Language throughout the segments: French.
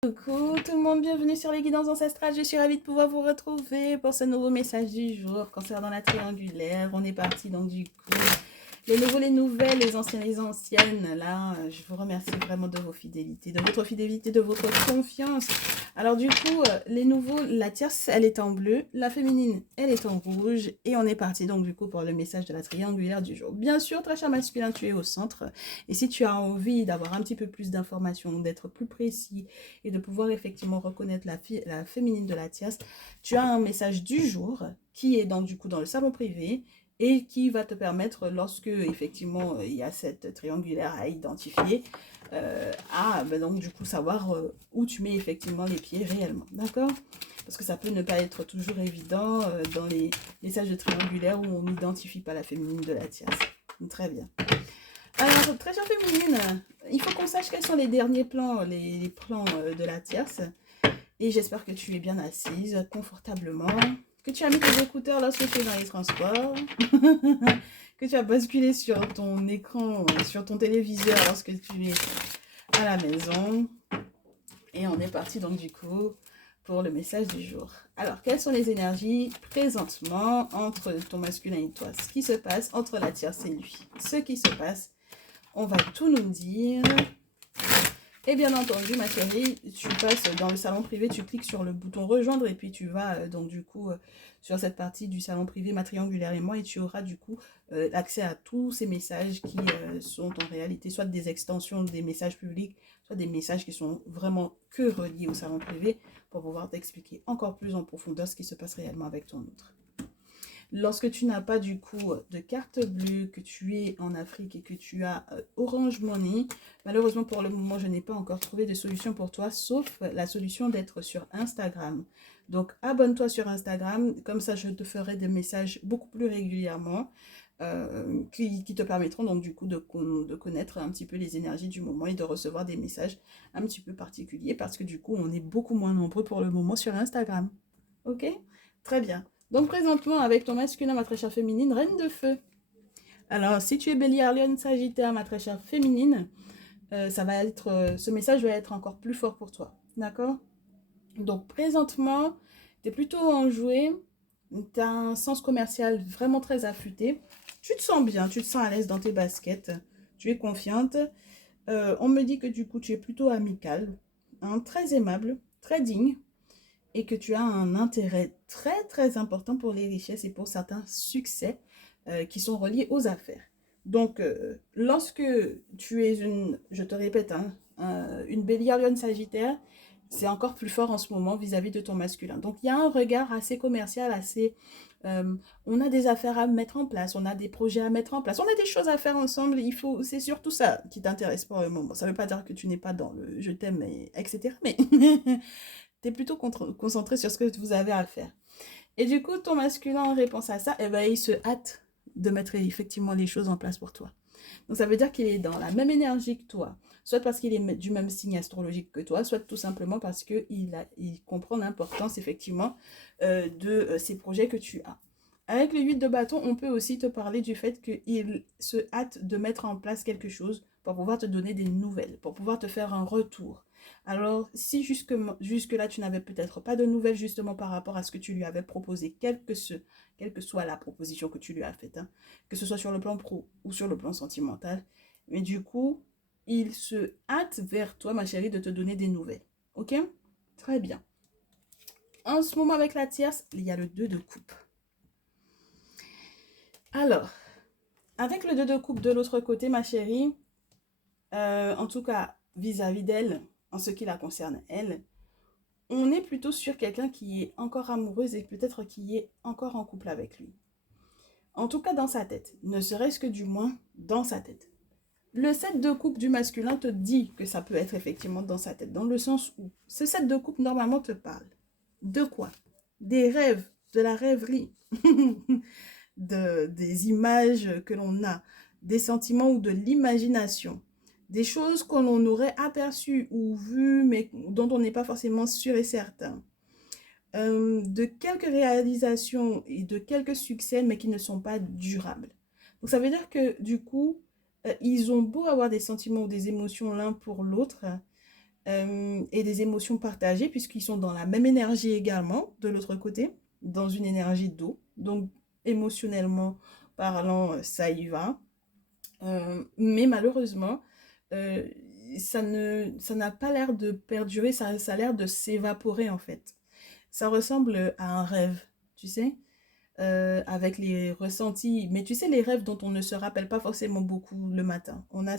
Coucou tout le monde, bienvenue sur les guidances ancestrales. Je suis ravie de pouvoir vous retrouver pour ce nouveau message du jour concernant la triangulaire. On est parti donc du coup. Les nouveaux, les nouvelles, les anciens, les anciennes. Là, je vous remercie vraiment de vos fidélités, de votre fidélité, de votre confiance. Alors du coup, les nouveaux, la tierce, elle est en bleu. La féminine, elle est en rouge. Et on est parti donc du coup pour le message de la triangulaire du jour. Bien sûr, très cher masculin, tu es au centre. Et si tu as envie d'avoir un petit peu plus d'informations, d'être plus précis et de pouvoir effectivement reconnaître la féminine de la tierce, tu as un message du jour qui est donc du coup dans le salon privé et qui va te permettre, lorsque effectivement il y a cette triangulaire à identifier, donc du coup savoir où tu mets effectivement les pieds réellement, d'accord? Parce que ça peut ne pas être toujours évident dans les messages de triangulaire où on n'identifie pas la féminine de la tierce. Très bien. Alors, très chère féminine, il faut qu'on sache quels sont les derniers plans, les plans de la tierce. Et j'espère que tu es bien assise, confortablement, que tu as mis tes écouteurs lorsque tu es dans les transports, que tu as basculé sur ton écran, sur ton téléviseur lorsque tu es à la maison. Et on est parti donc du coup pour le message du jour. Alors, quelles sont les énergies présentement entre ton masculin et toi? Ce qui se passe entre la tierce et lui. Ce qui se passe, on va tout nous dire. Et bien entendu, ma chérie, tu passes dans le salon privé, tu cliques sur le bouton rejoindre et puis tu vas donc du coup sur cette partie du salon privé, ma triangulaire et moi, et tu auras du coup accès à tous ces messages qui sont en réalité soit des extensions des messages publics, soit des messages qui sont vraiment que reliés au salon privé pour pouvoir t'expliquer encore plus en profondeur ce qui se passe réellement avec ton autre. Lorsque tu n'as pas du coup de carte bleue, que tu es en Afrique et que tu as Orange Money, malheureusement pour le moment je n'ai pas encore trouvé de solution pour toi, sauf la solution d'être sur Instagram. Donc abonne-toi sur Instagram, comme ça je te ferai des messages beaucoup plus régulièrement qui te permettront donc du coup de connaître un petit peu les énergies du moment et de recevoir des messages un petit peu particuliers parce que du coup on est beaucoup moins nombreux pour le moment sur Instagram. Ok? Très bien. Donc présentement, avec ton masculin, ma très chère féminine, reine de feu. Alors, si tu es bélier, lion, sagittaire, ma très chère féminine, ce message va être encore plus fort pour toi. D'accord? Donc présentement, tu es plutôt enjoué, tu as un sens commercial vraiment très affûté, tu te sens bien, tu te sens à l'aise dans tes baskets, tu es confiante. On me dit que du coup, tu es plutôt amical, hein, très aimable, très digne, et que tu as un intérêt très très important pour les richesses et pour certains succès qui sont reliés aux affaires. Donc, lorsque tu es je te répète, hein, une bélière lionne sagittaire, c'est encore plus fort en ce moment vis-à-vis de ton masculin. Donc, il y a un regard assez commercial, assez... on a des affaires à mettre en place, on a des projets à mettre en place, on a des choses à faire ensemble. C'est surtout ça qui t'intéresse pour le moment. Ça ne veut pas dire que tu n'es pas dans le je t'aime, etc. Mais tu es plutôt concentré sur ce que vous avez à faire. Et du coup, ton masculin, en réponse à ça, eh ben, il se hâte de mettre effectivement les choses en place pour toi. Donc ça veut dire qu'il est dans la même énergie que toi, soit parce qu'il est du même signe astrologique que toi, soit tout simplement parce qu'il comprend l'importance effectivement de ces projets que tu as. Avec le 8 de bâton, on peut aussi te parler du fait qu'il se hâte de mettre en place quelque chose pour pouvoir te donner des nouvelles, pour pouvoir te faire un retour. Alors, si jusque-là, tu n'avais peut-être pas de nouvelles justement par rapport à ce que tu lui avais proposé, quelle que soit la proposition que tu lui as faite, hein, que ce soit sur le plan pro ou sur le plan sentimental, mais du coup, il se hâte vers toi, ma chérie, de te donner des nouvelles. Ok? Très bien. En ce moment, avec la tierce, il y a le 2 de coupe. Alors, avec le 2 de coupe de l'autre côté, ma chérie, en tout cas vis-à-vis d'elle, en ce qui la concerne, elle, on est plutôt sur quelqu'un qui est encore amoureuse et peut-être qui est encore en couple avec lui. En tout cas dans sa tête, ne serait-ce que du moins dans sa tête. Le 7 de coupe du masculin te dit que ça peut être effectivement dans sa tête, dans le sens où ce 7 de coupe normalement te parle. De quoi? Des rêves, de la rêverie, des images que l'on a, des sentiments ou de l'imagination. Des choses que l'on aurait aperçues ou vues, mais dont on n'est pas forcément sûr et certain. De quelques réalisations et de quelques succès, mais qui ne sont pas durables. Donc ça veut dire que du coup, ils ont beau avoir des sentiments ou des émotions l'un pour l'autre, et des émotions partagées, puisqu'ils sont dans la même énergie également, de l'autre côté, dans une énergie d'eau. Donc, émotionnellement parlant, ça y va. Mais malheureusement, euh, ça n'a pas l'air de perdurer, ça a l'air de s'évaporer en fait. Ça ressemble à un rêve, tu sais, avec les ressentis. Mais tu sais, les rêves dont on ne se rappelle pas forcément beaucoup le matin. On a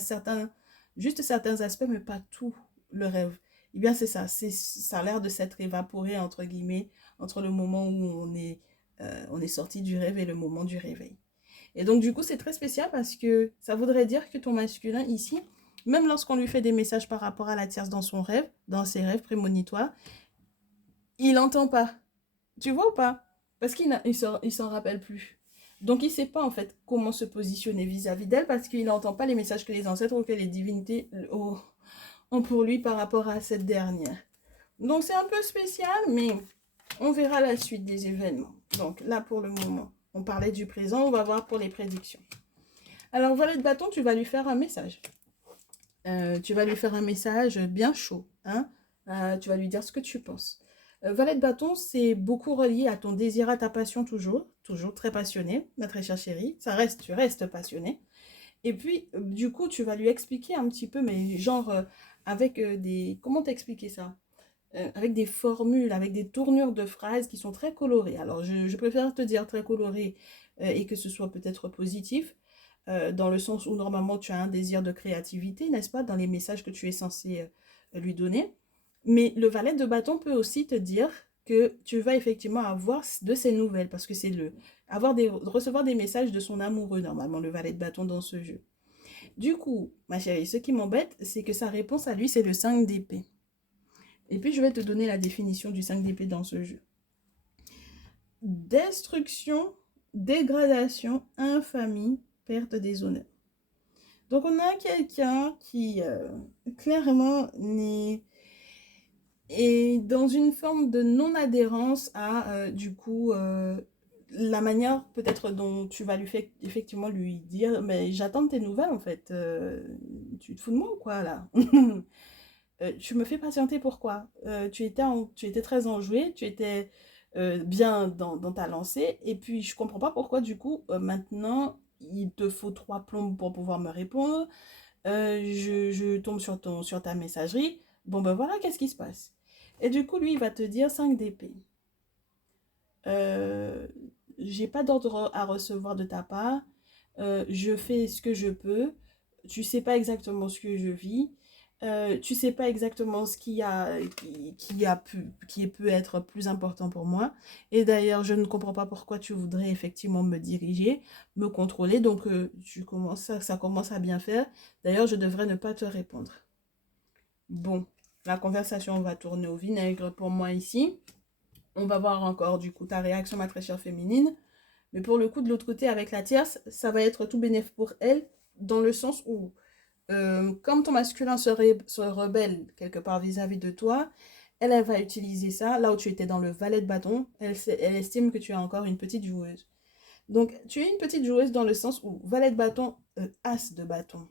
juste certains aspects, mais pas tout le rêve. Eh bien, c'est ça. Ça a l'air de s'être évaporé, entre guillemets, entre le moment où on est sorti du rêve et le moment du réveil. Et donc, du coup, c'est très spécial parce que ça voudrait dire que ton masculin, ici, même lorsqu'on lui fait des messages par rapport à la tierce dans son rêve, dans ses rêves prémonitoires, il n'entend pas. Tu vois ou pas? Parce il s'en rappelle plus. Donc, il ne sait pas, en fait, comment se positionner vis-à-vis d'elle parce qu'il n'entend pas les messages que les ancêtres ou que les divinités ont pour lui par rapport à cette dernière. Donc, c'est un peu spécial, mais on verra la suite des événements. Donc, là, pour le moment, on parlait du présent, on va voir pour les prédictions. Alors, valet de bâton, tu vas lui faire un message. Tu vas lui faire un message bien chaud. Hein? Tu vas lui dire ce que tu penses. Valet de bâton, c'est beaucoup relié à ton désir, à ta passion toujours. Toujours très passionné, ma très chère chérie. Tu restes passionné. Et puis, du coup, tu vas lui expliquer un petit peu, mais genre avec des... Comment t'expliquer ça? Avec des formules, avec des tournures de phrases qui sont très colorées. Alors, je préfère te dire très coloré et que ce soit peut-être positif, dans le sens où normalement tu as un désir de créativité, n'est-ce pas, dans les messages que tu es censé lui donner. Mais le valet de bâton peut aussi te dire que tu vas effectivement avoir de ses nouvelles, parce que c'est recevoir des messages de son amoureux, normalement, le valet de bâton dans ce jeu. Du coup, ma chérie, ce qui m'embête, c'est que sa réponse à lui, c'est le 5 d'épée. Et puis, je vais te donner la définition du 5 d'épée dans ce jeu. Destruction, dégradation, infamie, perte des honneurs. Donc, on a quelqu'un qui, clairement, est dans une forme de non-adhérence à, du coup, la manière peut-être dont tu vas effectivement lui dire, mais j'attends tes nouvelles, en fait. Tu te fous de moi ou quoi, là? Tu me fais patienter pourquoi? Tu étais très enjoué, tu étais bien dans ta lancée, et puis je comprends pas pourquoi du coup maintenant il te faut 3 plombes pour pouvoir me répondre. Je tombe sur ta messagerie. Bon ben voilà, qu'est-ce qui se passe? Et du coup lui il va te dire 5 d'épée. Euh, j'ai pas d'ordre à recevoir de ta part. Je fais ce que je peux. Tu sais pas exactement ce que je vis. Tu sais pas exactement ce qui peut être plus important pour moi. Et d'ailleurs, je ne comprends pas pourquoi tu voudrais effectivement me diriger, me contrôler. Donc, ça commence à bien faire. D'ailleurs, je devrais ne pas te répondre. Bon, la conversation va tourner au vinaigre pour moi ici. On va voir encore du coup ta réaction, ma très chère féminine. Mais pour le coup, de l'autre côté, avec la tierce, ça va être tout bénéf pour elle, dans le sens où, comme ton masculin se rebelle quelque part vis-à-vis de toi, elle va utiliser ça, là où tu étais dans le valet de bâton, elle estime que tu es encore une petite joueuse. Donc, tu es une petite joueuse dans le sens où valet de bâton, as de bâton.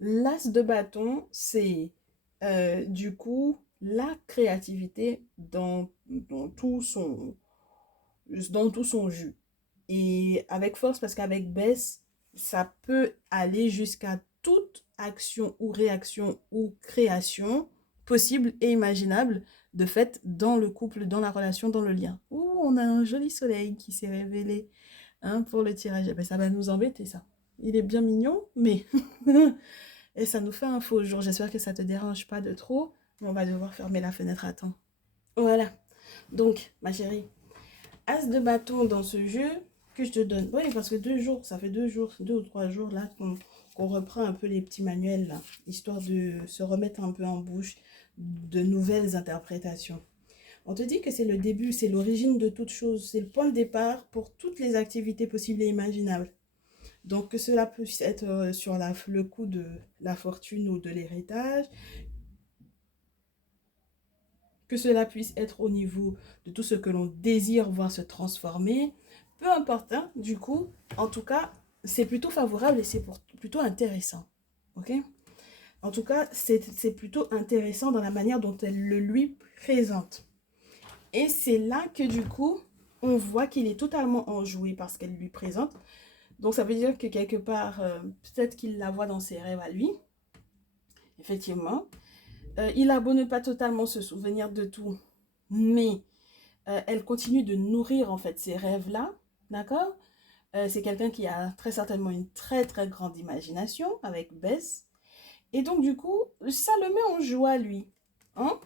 L'as de bâton, c'est du coup la créativité dans tout son jus. Et avec force, parce qu'avec baisse, ça peut aller jusqu'à toute action ou réaction ou création possible et imaginable de fait dans le couple, dans la relation, dans le lien. Ouh, on a un joli soleil qui s'est révélé hein, pour le tirage. Eh ben, ça va nous embêter ça. Il est bien mignon, mais et ça nous fait un faux jour. J'espère que ça te dérange pas de trop, mais on va devoir fermer la fenêtre à temps. Voilà. Donc, ma chérie, as de bâton dans ce jeu que je te donne. Oui, parce que 2 jours, ça fait 2 jours, 2 ou 3 jours là qu'on reprend un peu les petits manuels là, histoire de se remettre un peu en bouche de nouvelles interprétations. On te dit que c'est le début, c'est l'origine de toute chose, c'est le point de départ pour toutes les activités possibles et imaginables. Donc que cela puisse être sur le coup de la fortune ou de l'héritage, que cela puisse être au niveau de tout ce que l'on désire voir se transformer, peu importe, hein, du coup, en tout cas, c'est plutôt favorable et c'est plutôt intéressant. Ok? En tout cas, c'est plutôt intéressant dans la manière dont elle le lui présente. Et c'est là que du coup, on voit qu'il est totalement enjoué par ce qu'elle lui présente. Donc ça veut dire que quelque part, peut-être qu'il la voit dans ses rêves à lui. Effectivement. Il a beau ne pas totalement se souvenir de tout, mais elle continue de nourrir en fait ces rêves-là. D'accord. C'est quelqu'un qui a très certainement une très très grande imagination avec Bess. Et donc du coup, ça le met en joie lui. Hein,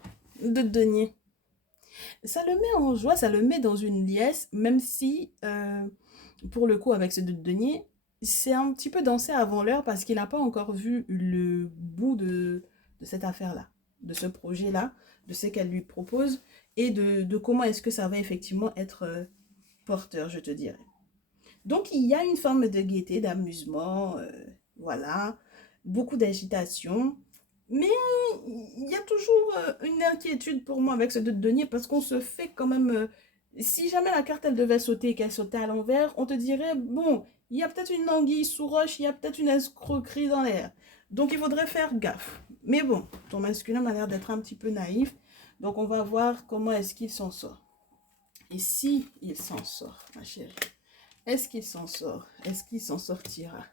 de denier. Ça le met en joie, ça le met dans une liesse, même si, pour le coup, avec ce de denier, c'est un petit peu dansé avant l'heure parce qu'il n'a pas encore vu le bout de cette affaire-là, de ce projet-là, de ce qu'elle lui propose et de comment est-ce que ça va effectivement être porteur, je te dirais. Donc, il y a une forme de gaieté, d'amusement, voilà, beaucoup d'agitation. Mais il y a toujours une inquiétude pour moi avec ce de denier parce qu'on se fait quand même... si jamais la carte, elle devait sauter et qu'elle sautait à l'envers, on te dirait, bon, il y a peut-être une anguille sous roche, il y a peut-être une escroquerie dans l'air. Donc, il faudrait faire gaffe. Mais bon, ton masculin m'a l'air d'être un petit peu naïf. Donc, on va voir comment est-ce qu'il s'en sort. Et si il s'en sort, ma chérie, est-ce qu'il s'en sort? Est-ce qu'il s'en sortira?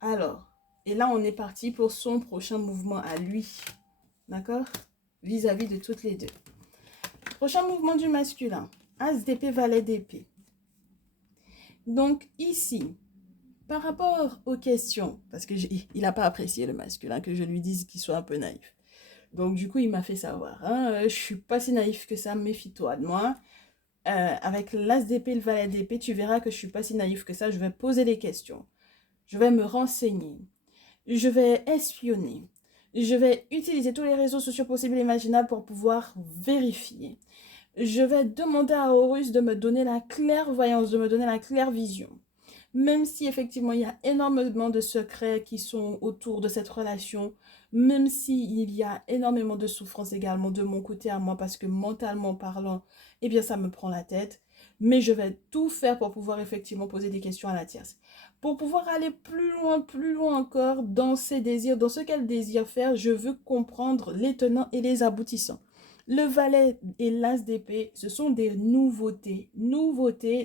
Alors, et là, on est parti pour son prochain mouvement à lui. D'accord? Vis-à-vis de toutes les deux. Prochain mouvement du masculin. As d'épée, valet d'épée. Donc, ici, par rapport aux questions, parce qu'il n'a pas apprécié le masculin, que je lui dise qu'il soit un peu naïf. Donc, du coup, il m'a fait savoir. Hein, je ne suis pas si naïf que ça, méfie-toi de moi. Avec l'as d'épée, le valet d'épée, tu verras que je ne suis pas si naïf que ça. Je vais poser des questions. Je vais me renseigner. Je vais espionner. Je vais utiliser tous les réseaux sociaux possibles et imaginables pour pouvoir vérifier. Je vais demander à Horus de me donner la clairvoyance, de me donner la claire vision. Même si effectivement il y a énormément de secrets qui sont autour de cette relation, même s'il y a énormément de souffrance également de mon côté à moi, parce que mentalement parlant, eh bien ça me prend la tête, mais je vais tout faire pour pouvoir effectivement poser des questions à la tierce. Pour pouvoir aller plus loin encore dans ses désirs, dans ce qu'elle désire faire, je veux comprendre les tenants et les aboutissants. Le valet et l'as d'épée, ce sont des nouveautés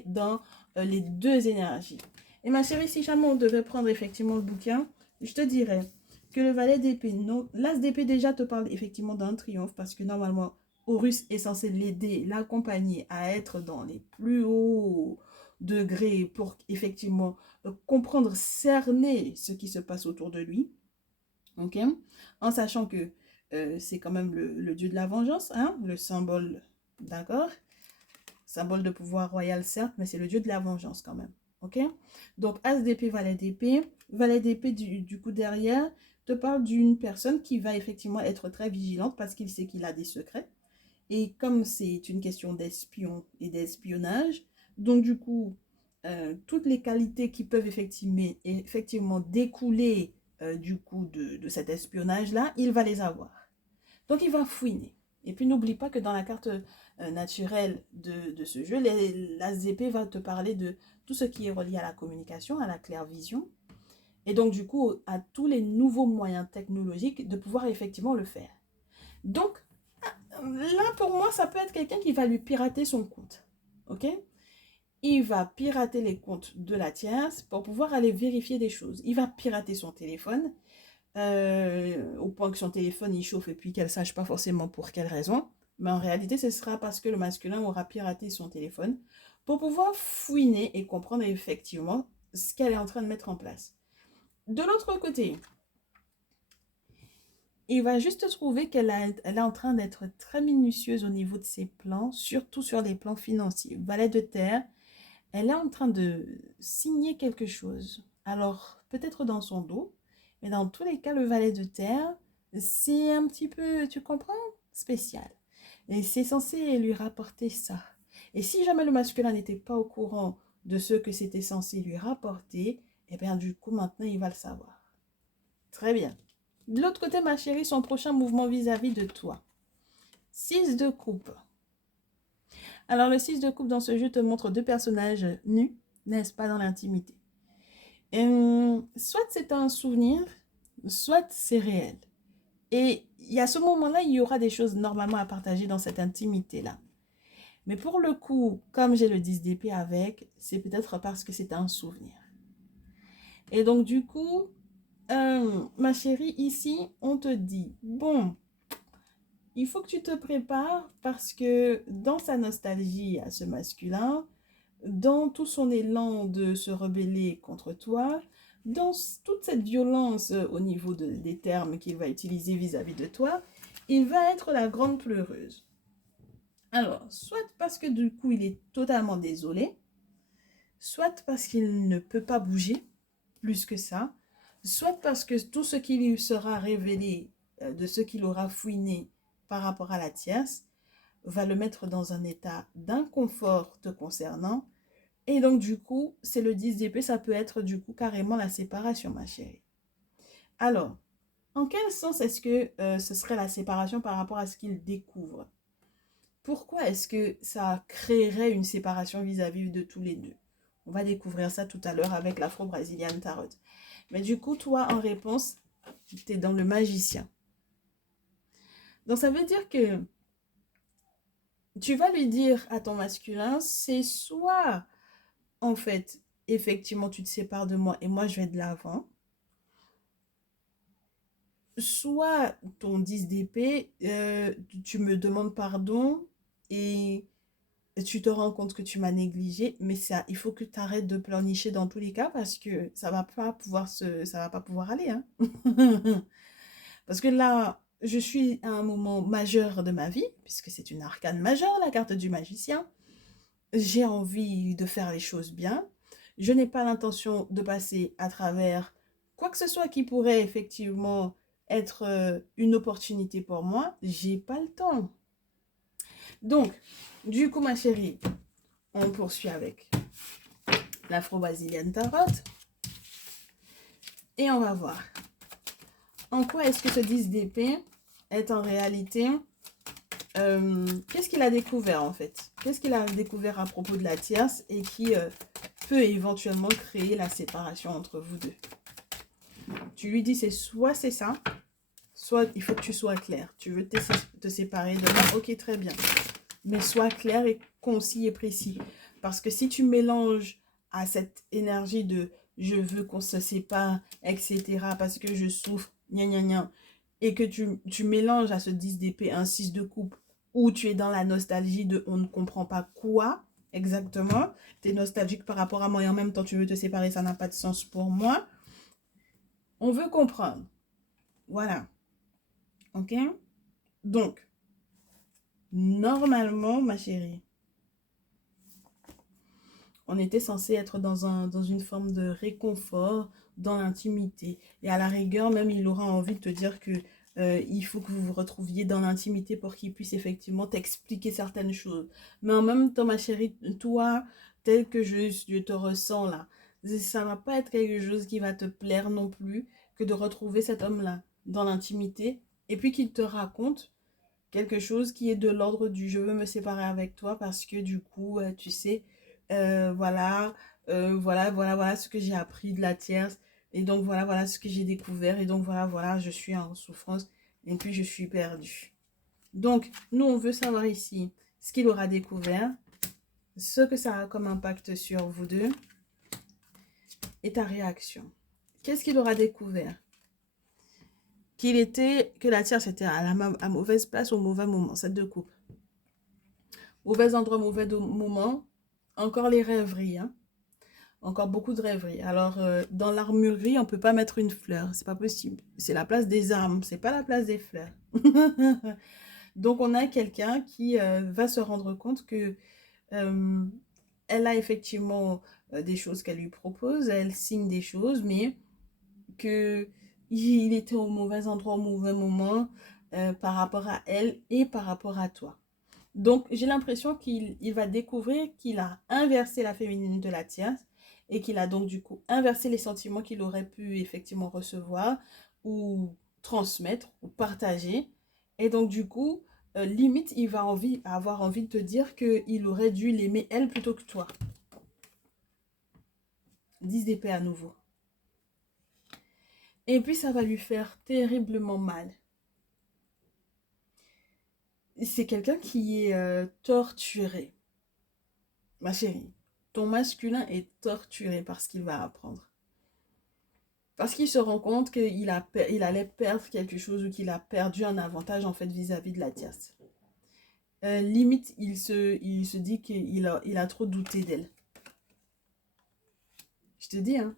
dans les deux énergies. Et ma chérie, si jamais on devait prendre effectivement le bouquin, je te dirais que le valet d'épée, non, l'as d'épée déjà te parle effectivement d'un triomphe parce que normalement, Horus est censé l'aider, l'accompagner à être dans les plus hauts degrés pour effectivement comprendre, cerner ce qui se passe autour de lui. Ok? En sachant que c'est quand même le dieu de la vengeance, hein, le symbole, d'accord? Symbole de pouvoir royal, certes, mais c'est le dieu de la vengeance quand même. Ok? Donc, as d'épée, valet d'épée. Valet d'épée, du coup, derrière, te parle d'une personne qui va effectivement être très vigilante parce qu'il sait qu'il a des secrets. Et comme c'est une question d'espion et d'espionnage, donc du coup, toutes les qualités qui peuvent effectivement découler du coup de cet espionnage-là, il va les avoir. Donc, il va fouiner. Et puis, n'oublie pas que dans la carte naturelle de ce jeu, l'as d'épée va te parler de tout ce qui est relié à la communication, à la clairvision, et donc, du coup, à tous les nouveaux moyens technologiques de pouvoir effectivement le faire. Donc, là, pour moi, ça peut être quelqu'un qui va lui pirater son compte. Ok? Il va pirater les comptes de la tierce pour pouvoir aller vérifier des choses. Il va pirater son téléphone, au point que son téléphone il chauffe et puis qu'elle ne sache pas forcément pour quelle raison. Mais en réalité, ce sera parce que le masculin aura piraté son téléphone pour pouvoir fouiner et comprendre effectivement ce qu'elle est en train de mettre en place. De l'autre côté, il va juste trouver qu'elle est en train d'être très minutieuse au niveau de ses plans, surtout sur les plans financiers. Valet de terre, elle est en train de signer quelque chose. Alors, peut-être dans son dos, mais dans tous les cas, le valet de terre, c'est un petit peu, tu comprends, spécial. Et c'est censé lui rapporter ça. Et si jamais le masculin n'était pas au courant de ce que c'était censé lui rapporter, eh bien du coup, maintenant, il va le savoir. Très bien. De l'autre côté, ma chérie, son prochain mouvement vis-à-vis de toi. 6 de coupe. Alors, le 6 de coupe dans ce jeu te montre deux personnages nus, n'est-ce pas, dans l'intimité. Soit c'est un souvenir, soit c'est réel. Et à ce moment-là, il y aura des choses normalement à partager dans cette intimité-là. Mais pour le coup, comme j'ai le 10 d'épée avec, c'est peut-être parce que c'est un souvenir. Et donc du coup, ma chérie, ici, on te dit, bon, il faut que tu te prépares parce que dans sa nostalgie à ce masculin, dans tout son élan de se rebeller contre toi, dans toute cette violence au niveau des termes qu'il va utiliser vis-à-vis de toi, il va être la grande pleureuse. Alors, soit parce que du coup, il est totalement désolé, soit parce qu'il ne peut pas bouger plus que ça, soit parce que tout ce qui lui sera révélé de ce qu'il aura fouiné par rapport à la tierce va le mettre dans un état d'inconfort te concernant. Et donc, du coup, c'est le 10 d'épée, ça peut être du coup carrément la séparation, ma chérie. Alors, en quel sens est-ce que ce serait la séparation par rapport à ce qu'il découvre? Pourquoi est-ce que ça créerait une séparation vis-à-vis de tous les deux? On va découvrir ça tout à l'heure avec l'Afro-Brazilian Tarot. Mais du coup, toi, en réponse, tu es dans le magicien. Donc, ça veut dire que tu vas lui dire à ton masculin, c'est soit, en fait, effectivement, tu te sépares de moi et moi, je vais de l'avant. Soit ton 10 d'épée, tu me demandes pardon et tu te rends compte que tu m'as négligé, mais ça, il faut que tu arrêtes de pleurnicher dans tous les cas parce que ça va pas pouvoir aller, hein. Parce que là, je suis à un moment majeur de ma vie, puisque c'est une arcane majeure, la carte du magicien. J'ai envie de faire les choses bien. Je n'ai pas l'intention de passer à travers quoi que ce soit qui pourrait effectivement être une opportunité pour moi. J'ai pas le temps. Donc, du coup, ma chérie, on poursuit avec l'Afro-Brazilian Tarot. Et on va voir. En quoi est-ce que ce 10 d'épée est en réalité... qu'est-ce qu'il a découvert en fait? Qu'est-ce qu'il a découvert à propos de la tierce et qui peut éventuellement créer la séparation entre vous deux? Tu lui dis c'est ça, soit il faut que tu sois clair. Tu veux te séparer de moi, ok, très bien. Mais sois clair et concis et précis. Parce que si tu mélanges à cette énergie de je veux qu'on se sépare, etc., parce que je souffre, gna gna gna, et que tu mélanges à ce 10 d'épée un 6 de coupe, où tu es dans la nostalgie de on ne comprend pas quoi exactement, tu es nostalgique par rapport à moi et en même temps tu veux te séparer, ça n'a pas de sens pour moi. On veut comprendre. Voilà. Ok? Donc, normalement, ma chérie, on était censé être dans une forme de réconfort, dans l'intimité. Et à la rigueur, même, il aura envie de te dire que il faut que vous vous retrouviez dans l'intimité pour qu'il puisse effectivement t'expliquer certaines choses. Mais en même temps, ma chérie, toi, tel que je te ressens là, ça ne va pas être quelque chose qui va te plaire non plus que de retrouver cet homme-là dans l'intimité et puis qu'il te raconte quelque chose qui est de l'ordre du je veux me séparer avec toi parce que du coup, tu sais, voilà, voilà ce que j'ai appris de la tierce. Et donc, voilà ce que j'ai découvert. Et donc, voilà, je suis en souffrance. Et puis, je suis perdue. Donc, nous, on veut savoir ici ce qu'il aura découvert, ce que ça a comme impact sur vous deux et ta réaction. Qu'est-ce qu'il aura découvert? Que la tierce était à mauvaise place au mauvais moment, cette deux coups. Mauvais endroit, mauvais moment. Encore les rêveries, hein. Encore beaucoup de rêveries. Alors, dans l'armurerie, on ne peut pas mettre une fleur. C'est pas possible. C'est la place des armes. C'est pas la place des fleurs. Donc, on a quelqu'un qui va se rendre compte que elle a effectivement des choses qu'elle lui propose. Elle signe des choses, mais que il était au mauvais endroit, au mauvais moment par rapport à elle et par rapport à toi. Donc, j'ai l'impression qu'il va découvrir qu'il a inversé la féminine de la tierce et qu'il a donc du coup inversé les sentiments qu'il aurait pu effectivement recevoir ou transmettre ou partager. Et donc du coup, limite, il va avoir envie de te dire qu'il aurait dû l'aimer elle plutôt que toi. 10 d'épée à nouveau. Et puis, ça va lui faire terriblement mal. C'est quelqu'un qui est torturé. Ma chérie, ton masculin est torturé par ce qu'il va apprendre. Parce qu'il se rend compte il allait perdre quelque chose ou qu'il a perdu un avantage en fait vis-à-vis de la tierce. Limite, il se dit il a trop douté d'elle. Je te dis, hein.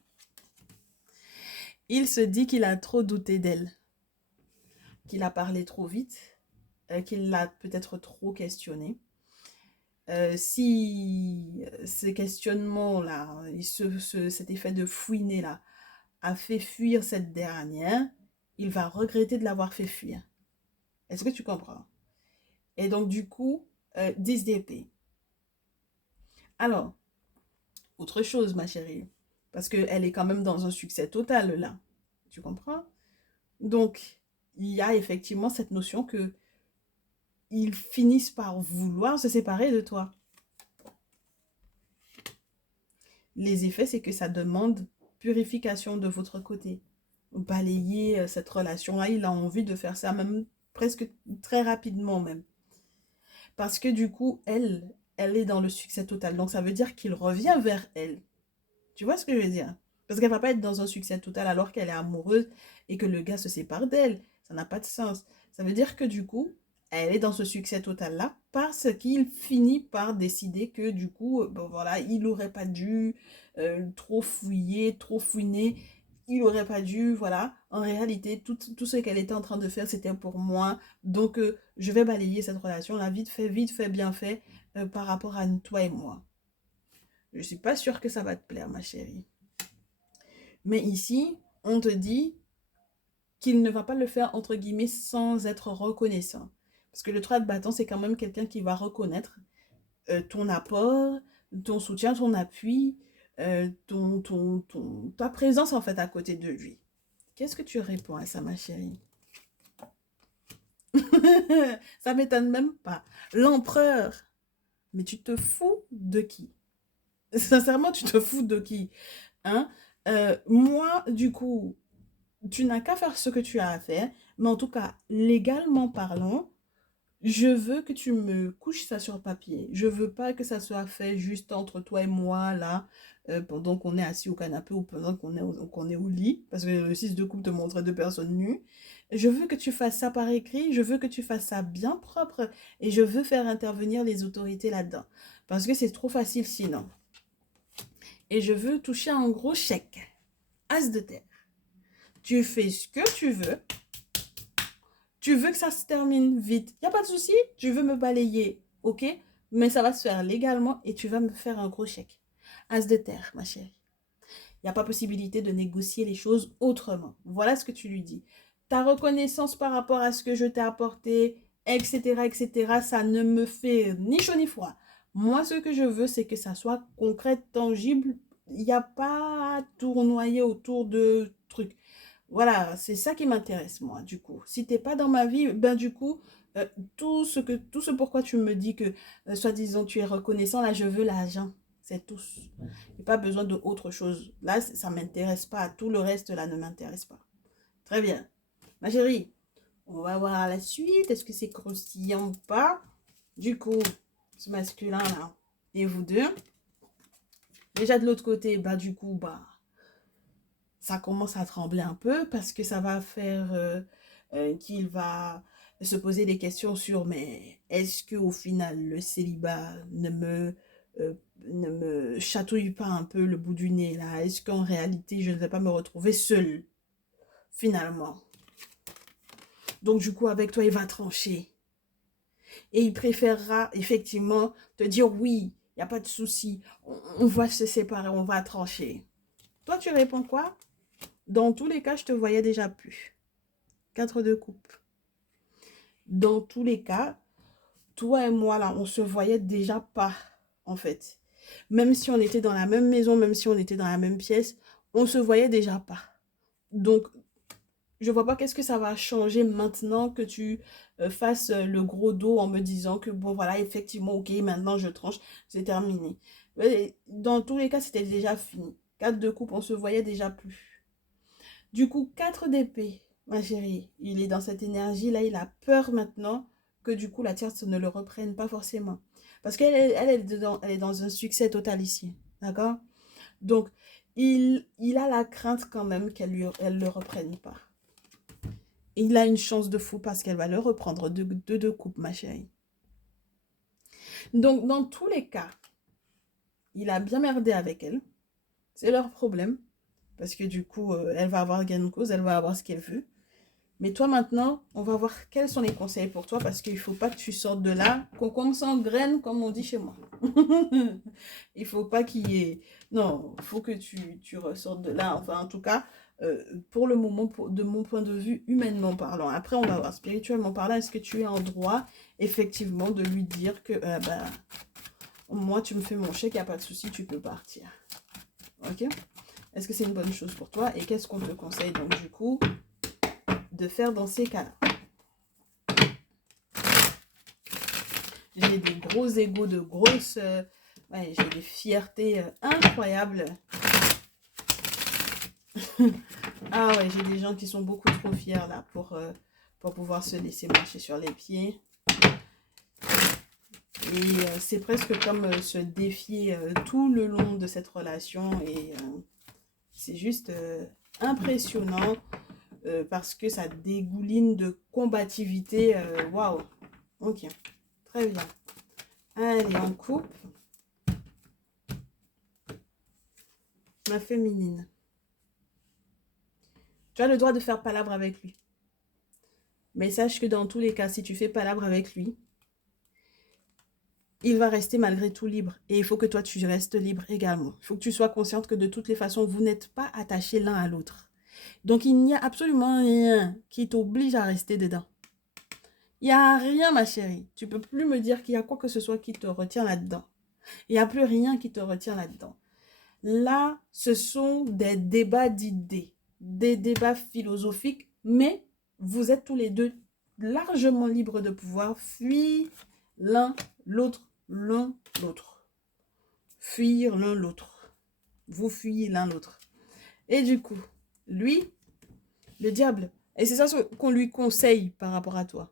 Il se dit qu'il a trop douté d'elle. Qu'il a parlé trop vite. Qu'il l'a peut-être trop questionné. Si ces questionnements-là, cet effet de fouiner-là, a fait fuir cette dernière, il va regretter de l'avoir fait fuir. Est-ce que tu comprends? Et donc, du coup, 10 d'épée. Alors, autre chose, ma chérie, parce qu'elle est quand même dans un succès total, là. Tu comprends? Donc, il y a effectivement cette notion que ils finissent par vouloir se séparer de toi. Les effets, c'est que ça demande purification de votre côté. Balayer cette relation-là, il a envie de faire ça même presque très rapidement même. Parce que du coup, elle est dans le succès total. Donc ça veut dire qu'il revient vers elle. Tu vois ce que je veux dire? Parce qu'elle va pas être dans un succès total alors qu'elle est amoureuse et que le gars se sépare d'elle. Ça n'a pas de sens. Ça veut dire que du coup, elle est dans ce succès total-là parce qu'il finit par décider que du coup, bon voilà, il n'aurait pas dû trop fouiller, trop fouiner. Il n'aurait pas dû, voilà. En réalité, tout ce qu'elle était en train de faire, c'était pour moi. Donc, je vais balayer cette relation-là, vite fait, bien fait, par rapport à toi et moi. Je ne suis pas sûre que ça va te plaire, ma chérie. Mais ici, on te dit qu'il ne va pas le faire, entre guillemets, sans être reconnaissant. Parce que le 3 de bâton, c'est quand même quelqu'un qui va reconnaître ton apport, ton soutien, ton appui, ta présence, en fait, à côté de lui. Qu'est-ce que tu réponds à ça, ma chérie? Ça m'étonne même pas. L'empereur. Mais tu te fous de qui? Sincèrement, tu te fous de qui? Hein? Moi, du coup, tu n'as qu'à faire ce que tu as à faire. Mais en tout cas, légalement parlant, je veux que tu me couches ça sur papier. Je veux pas que ça soit fait juste entre toi et moi, là, pendant qu'on est assis au canapé ou pendant qu'on est au lit. Parce que le 6 de coupe te montrait deux personnes nues. Je veux que tu fasses ça par écrit. Je veux que tu fasses ça bien propre. Et je veux faire intervenir les autorités là-dedans. Parce que c'est trop facile sinon. Et je veux toucher un gros chèque. As de terre. Tu fais ce que tu veux. Tu veux que ça se termine vite. Il n'y a pas de souci. Tu veux me balayer. Ok. Mais ça va se faire légalement et tu vas me faire un gros chèque. As de terre, ma chérie. Il n'y a pas possibilité de négocier les choses autrement. Voilà ce que tu lui dis. Ta reconnaissance par rapport à ce que je t'ai apporté, etc., etc., ça ne me fait ni chaud ni froid. Moi, ce que je veux, c'est que ça soit concret, tangible. Il n'y a pas à tournoyer autour de trucs. Voilà, c'est ça qui m'intéresse, moi, du coup. Si t'es pas dans ma vie, ben du coup, euh, tout ce pourquoi tu me dis que, soi-disant, tu es reconnaissant, là, je veux l'argent. C'est tout. Il n'y a pas besoin d'autre chose. Là, ça ne m'intéresse pas. Tout le reste, là, ne m'intéresse pas. Très bien. Ma chérie, on va voir la suite. Est-ce que c'est croustillant ou pas? Du coup, ce masculin-là, et vous deux. Déjà, de l'autre côté, bah, du coup, bah, ça commence à trembler un peu parce que ça va faire qu'il va se poser des questions sur mais est-ce que au final le célibat ne me chatouille pas un peu le bout du nez là? Est-ce qu'en réalité je ne vais pas me retrouver seule finalement? Donc du coup avec toi il va trancher et il préférera effectivement te dire oui, il n'y a pas de souci, on va se séparer, on va trancher. Toi tu réponds quoi? Dans tous les cas, je te voyais déjà plus. 4 de coupe. Dans tous les cas, toi et moi, là, on se voyait déjà pas, en fait. Même si on était dans la même maison, même si on était dans la même pièce, on se voyait déjà pas. Donc, je vois pas qu'est-ce que ça va changer maintenant que tu fasses le gros dos en me disant que, bon, voilà, effectivement, ok, maintenant je tranche, c'est terminé. Mais dans tous les cas, c'était déjà fini. 4 de coupe, on se voyait déjà plus. Du coup, 4 d'épée, ma chérie. Il est dans cette énergie-là. Il a peur maintenant que du coup, la tierce ne le reprenne pas forcément. Parce elle est dans un succès total ici. D'accord? Donc, il a la crainte quand même elle le reprenne pas. Il a une chance de fou parce qu'elle va le reprendre de deux coupes, ma chérie. Donc, dans tous les cas, il a bien merdé avec elle. C'est leur problème. Parce que du coup, elle va avoir gain de cause, elle va avoir ce qu'elle veut. Mais toi, maintenant, on va voir quels sont les conseils pour toi parce qu'il ne faut pas que tu sortes de là, qu'on s'engraine, comme on dit chez moi. Il ne faut pas qu'il y ait... Non, il faut que tu ressortes de là. Enfin, en tout cas, pour le moment, de mon point de vue, humainement parlant. Après, on va voir spirituellement parlant, est-ce que tu es en droit, effectivement, de lui dire que, moi, tu me fais mon chèque, il n'y a pas de souci, tu peux partir. Ok? Est-ce que c'est une bonne chose pour toi? Et qu'est-ce qu'on te conseille, donc, du coup, de faire dans ces cas-là? J'ai des gros égos de grosses... ouais, j'ai des fiertés incroyables. Ah ouais, j'ai des gens qui sont beaucoup trop fiers là pour pouvoir se laisser marcher sur les pieds. Et c'est presque comme se défier tout le long de cette relation. Et c'est juste impressionnant parce que ça dégouline de combativité. Waouh! Ok, très bien. Allez, on coupe. Ma féminine. Tu as le droit de faire palabre avec lui. Mais sache que dans tous les cas, si tu fais palabre avec lui, il va rester malgré tout libre. Et il faut que toi, tu restes libre également. Il faut que tu sois consciente que de toutes les façons, vous n'êtes pas attachés l'un à l'autre. Donc, il n'y a absolument rien qui t'oblige à rester dedans. Il n'y a rien, ma chérie. Tu ne peux plus me dire qu'il y a quoi que ce soit qui te retient là-dedans. Il n'y a plus rien qui te retient là-dedans. Là, ce sont des débats d'idées, des débats philosophiques, mais vous êtes tous les deux largement libres de pouvoir fuir l'un l'autre. Fuir l'un l'autre. Vous fuyez l'un l'autre. Et du coup, lui, le diable, et c'est ça ce qu'on lui conseille par rapport à toi.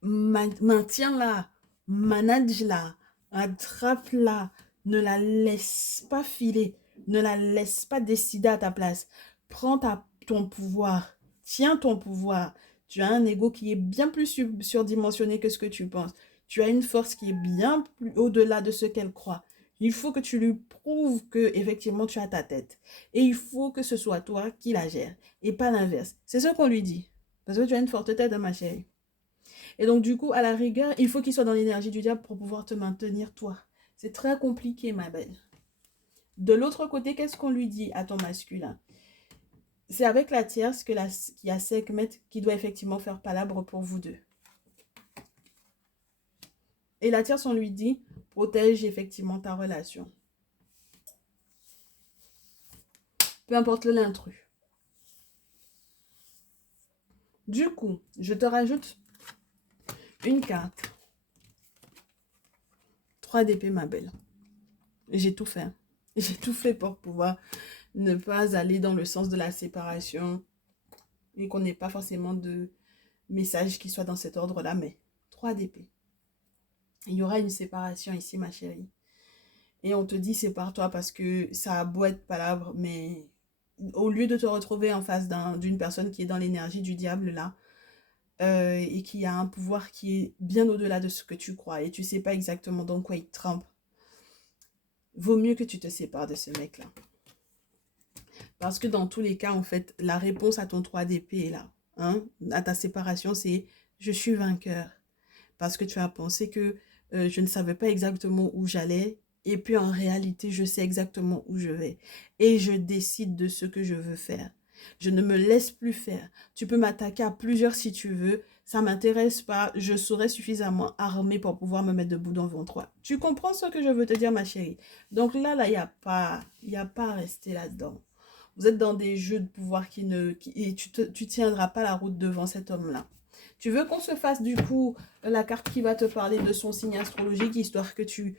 Maintiens-la, manage-la, attrape-la, ne la laisse pas filer, ne la laisse pas décider à ta place. Prends ton pouvoir, tiens ton pouvoir. Tu as un ego qui est bien plus surdimensionné que ce que tu penses. Tu as une force qui est bien plus au-delà de ce qu'elle croit. Il faut que tu lui prouves que effectivement tu as ta tête. Et il faut que ce soit toi qui la gère et pas l'inverse. C'est ce qu'on lui dit. Parce que tu as une forte tête, ma chérie. Et donc, du coup, à la rigueur, il faut qu'il soit dans l'énergie du diable pour pouvoir te maintenir, toi. C'est très compliqué, ma belle. De l'autre côté, qu'est-ce qu'on lui dit à ton masculin? C'est avec la tierce qu'il y a Sekhmet qui doit effectivement faire palabre pour vous deux. Et la tierce, on lui dit, protège effectivement ta relation. Peu importe l'intrus. Du coup, je te rajoute une carte. 3 d'épée, ma belle. J'ai tout fait. J'ai tout fait pour pouvoir ne pas aller dans le sens de la séparation et qu'on n'ait pas forcément de message qui soit dans cet ordre-là, mais 3 d'épée. Il y aura une séparation ici, ma chérie. Et on te dit sépare-toi parce que ça a beau être palabre, mais au lieu de te retrouver en face d'une personne qui est dans l'énergie du diable là, et qui a un pouvoir qui est bien au-delà de ce que tu crois, et tu sais pas exactement dans quoi il trempe, vaut mieux que tu te sépares de ce mec-là. Parce que dans tous les cas, en fait, la réponse à ton 3 d'épée est là. Hein, à ta séparation, c'est « je suis vainqueur ». Parce que tu as pensé que je ne savais pas exactement où j'allais. Et puis en réalité, je sais exactement où je vais. Et je décide de ce que je veux faire. Je ne me laisse plus faire. Tu peux m'attaquer à plusieurs si tu veux. Ça ne m'intéresse pas. Je serai suffisamment armée pour pouvoir me mettre debout devant toi. Tu comprends ce que je veux te dire, ma chérie? Donc là, il n'y a pas à rester là-dedans. Vous êtes dans des jeux de pouvoir et tu tiendras pas la route devant cet homme-là. Tu veux qu'on se fasse du coup la carte qui va te parler de son signe astrologique, histoire que tu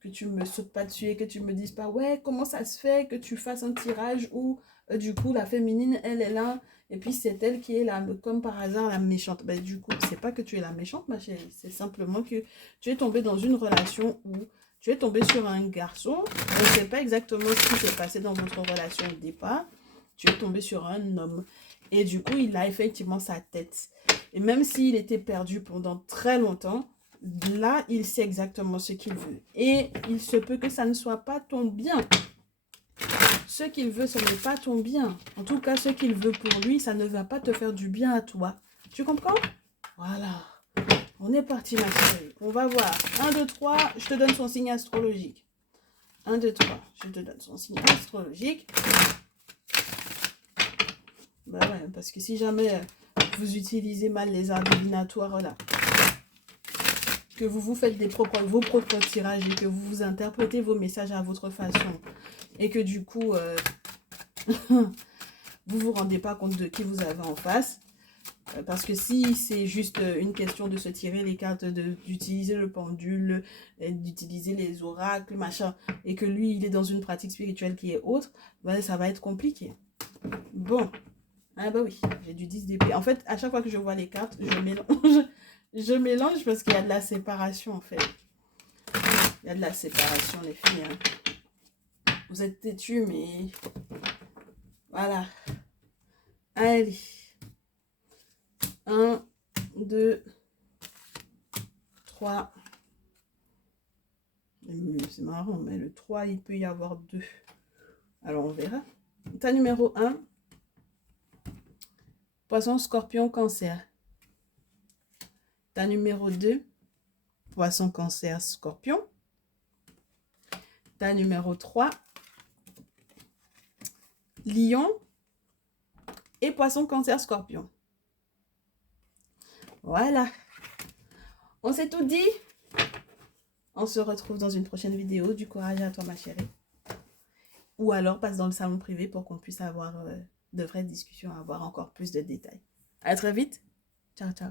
que tu me sautes pas dessus et que tu me dises pas, ouais, comment ça se fait que tu fasses un tirage où, du coup, la féminine, elle est là, et puis c'est elle qui est là, comme par hasard, la méchante. Ben, du coup, c'est pas que tu es la méchante, ma chérie, c'est simplement que tu es tombée dans une relation où tu es tombée sur un garçon, on ne sait pas exactement ce qui s'est passé dans votre relation au départ, tu es tombée sur un homme. Et du coup, il a effectivement sa tête. Et même s'il était perdu pendant très longtemps, là, il sait exactement ce qu'il veut. Et il se peut que ça ne soit pas ton bien. Ce qu'il veut, ce n'est pas ton bien. En tout cas, ce qu'il veut pour lui, ça ne va pas te faire du bien à toi. Tu comprends? Voilà. On est parti, ma chérie. On va voir. 1, 2, 3, je te donne son signe astrologique. 1, 2, 3, je te donne son signe astrologique. Bah ouais, parce que si jamais vous utilisez mal les arts divinatoires là, que vous vous faites vos propres tirages et que vous interprétez vos messages à votre façon et que du coup, vous vous rendez pas compte de qui vous avez en face, parce que si c'est juste une question de se tirer les cartes, d'utiliser le pendule, d'utiliser les oracles, machin, et que lui, il est dans une pratique spirituelle qui est autre, ben, ça va être compliqué. Bon. Ah bah oui, j'ai du 10 d'épée. En fait, à chaque fois que je vois les cartes, je mélange. Je mélange parce qu'il y a de la séparation, en fait. Il y a de la séparation, les filles. Hein. Vous êtes têtus, mais... Voilà. Allez. 1, 2, 3. C'est marrant, mais le 3, il peut y avoir 2. Alors, on verra. Ta numéro 1. Poisson, scorpion, cancer. Ta numéro 2. Poisson, cancer, scorpion. Ta numéro 3. Lion et poisson, cancer, scorpion. Voilà. On s'est tout dit. On se retrouve dans une prochaine vidéo. Du courage à toi, ma chérie. Ou alors, passe dans le salon privé pour qu'on puisse avoir de vraies discussions, avoir encore plus de détails. À très vite. Ciao, ciao.